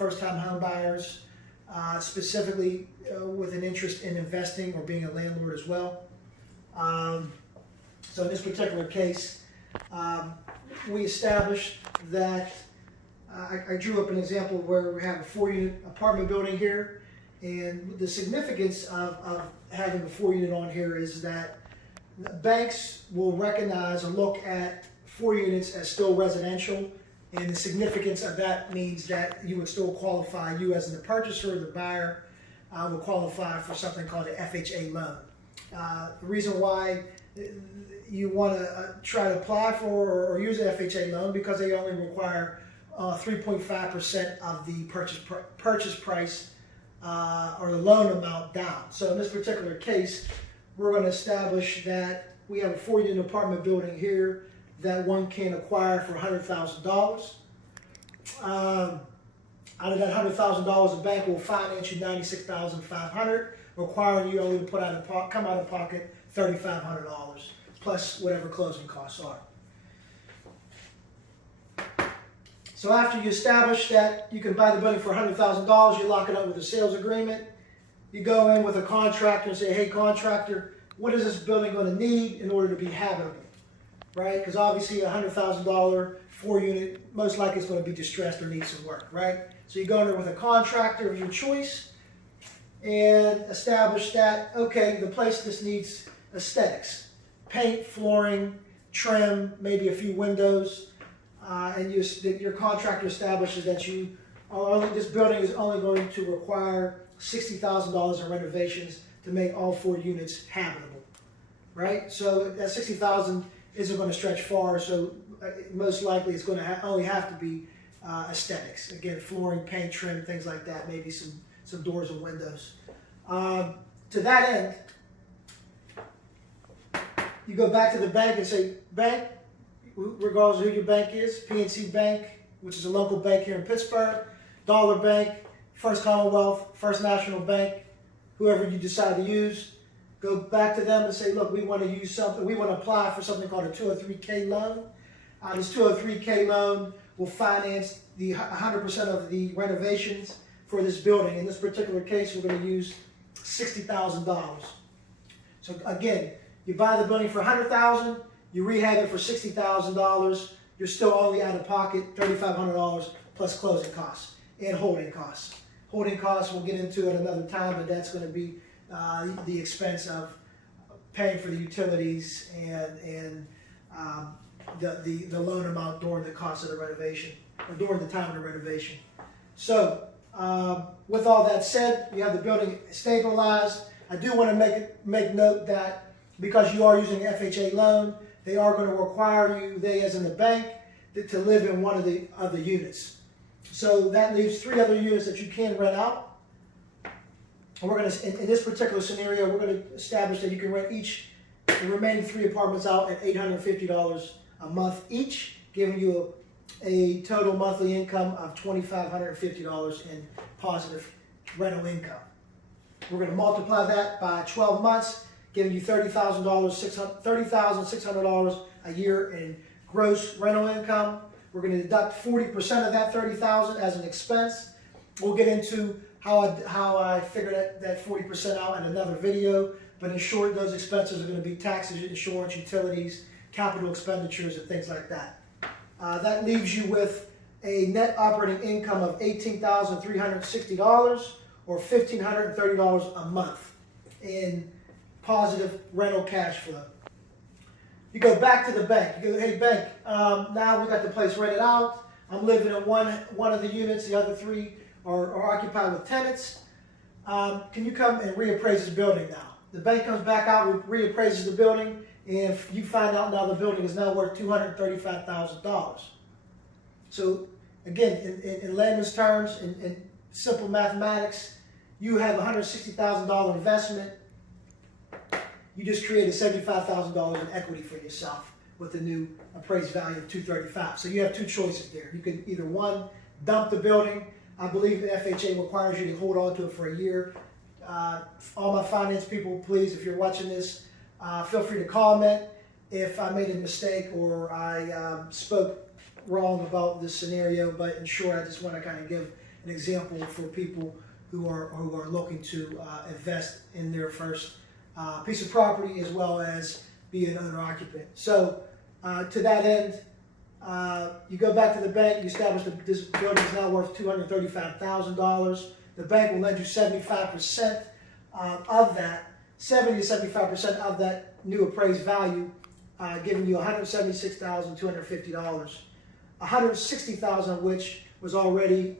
first-time home buyers, specifically with an interest in investing or being a landlord as well. So in this particular case, we established that I drew up an example where we have a 4-unit apartment building here, and the significance of having a 4-unit on here is that banks will recognize and look at 4 units as still residential, and the significance of that means that you would still qualify, you as the purchaser or the buyer will qualify for something called an FHA loan. The reason why you want to try to apply for or use an FHA loan, because they only require 3.5% of the purchase price or the loan amount down. So in this particular case, we're going to establish that we have a 4-unit apartment building here that one can acquire for $100,000. Out of that $100,000, the bank will finance you $96,500, requiring you only to come out of pocket $3,500 plus whatever closing costs are. So after you establish that you can buy the building for $100,000, you lock it up with a sales agreement. You go in with a contractor and say, hey contractor, what is this building going to need in order to be habitable? Right? Because obviously a $100,000 4-unit, most likely it's going to be distressed or need some work, right? So you go in there with a contractor of your choice and establish that, okay, the place just needs aesthetics. Paint, flooring, trim, maybe a few windows, and your contractor establishes that this building is only going to require $60,000 in renovations to make all 4 units habitable, right? So that $60,000 isn't going to stretch far, so most likely it's going to only have to be aesthetics. Again, flooring, paint, trim, things like that, maybe some doors and windows. To that end, you go back to the bank and say, bank, regardless of who your bank is, PNC Bank, which is a local bank here in Pittsburgh, Dollar Bank, First Commonwealth, First National Bank, whoever you decide to use, go back to them and say, look, we want to use something, we want to apply for something called a 203K loan. This 203K loan will finance the 100% of the renovations for this building. In this particular case, we're going to use $60,000. So again, you buy the building for $100,000, you rehab it for $60,000, you're still only out of pocket $3,500 plus closing costs and holding costs. Holding costs we'll get into at another time, but that's going to be the expense of paying for the utilities and the loan amount during the cost of the renovation, or during the time of the renovation. So with all that said, you have the building stabilized. I do want to make note that because you are using an FHA loan, they are going to require you, they as in the bank, to live in one of the other units. So that leaves 3 other units that you can rent out. And we're going to, in this particular scenario, we're going to establish that you can rent the remaining 3 apartments out at $850 a month each, giving you a total monthly income of $2,550 in positive rental income. We're going to multiply that by 12 months, giving you $30,600 a year in gross rental income. We're going to deduct 40% of that $30,000 as an expense. We'll get into how I figured that 40% out in another video. But in short, those expenses are going to be taxes, insurance, utilities, capital expenditures, and things like that. That leaves you with a net operating income of $18,360 or $1,530 a month in positive rental cash flow. You go back to the bank. You go, hey bank, now we got the place rented out. I'm living in one of the units. The other 3 are occupied with tenants. Can you come and reappraise this building now? The bank comes back out, reappraises the building, and you find out now the building is now worth $235,000. So again, in layman's terms, in simple mathematics, you have a $160,000 investment. You just created $75,000 in equity for yourself with the new appraised value of $235,000. So you have 2 choices there. You can either, 1, dump the building. I believe the FHA requires you to hold on to it for a year. All my finance people, please, if you're watching this, feel free to comment if I made a mistake or I spoke wrong about this scenario. But in short, I just want to kind of give an example for people who are looking to invest in their first piece of property, as well as be an owner occupant. So to that end, you go back to the bank, you establish that this building is now worth $235,000. The bank will lend you 75% of that, 70 to 75% of that new appraised value, giving you $176,250. $160,000 of which was already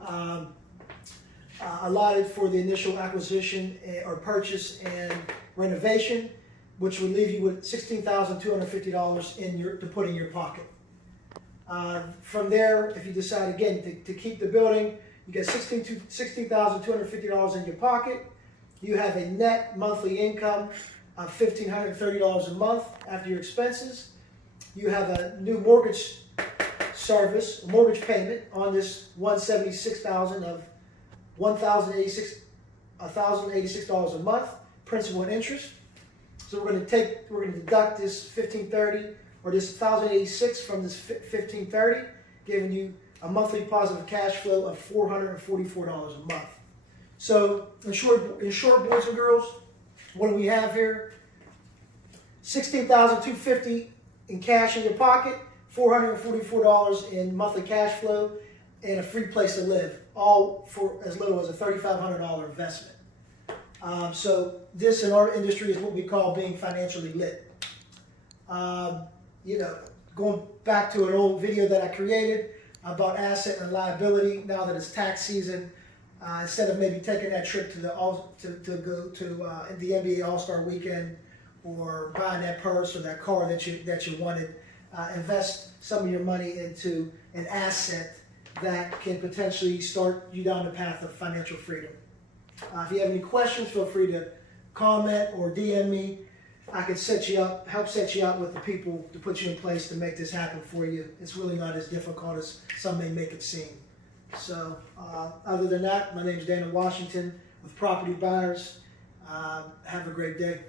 allotted for the initial acquisition or purchase and renovation, which would leave you with $16,250 to put in your pocket. From there, if you decide again to keep the building, you get $16,250 in your pocket. You have a net monthly income of $1,530 a month after your expenses. You have a new mortgage service, mortgage payment on this $176,000 of $1,086 a month, principal and interest. So we're going to deduct this $1,530 or this $1,086 from this $1,530, giving you a monthly positive cash flow of $444 a month. So in short, boys and girls, what do we have here? $16,250 in cash in your pocket, $444 in monthly cash flow, and a free place to live, all for as little as a $3,500 investment. So this in our industry is what we call being financially lit. Going back to an old video that I created about asset and liability, now that it's tax season, instead of maybe taking that trip to the NBA All-Star Weekend or buying that purse or that car that you wanted, invest some of your money into an asset that can potentially start you down the path of financial freedom. If you have any questions, feel free to comment or DM me. I can help set you up with the people to put you in place to make this happen for you. It's really not as difficult as some may make it seem. So other than that, my name is Dana Washington with Property Buyers. Have a great day.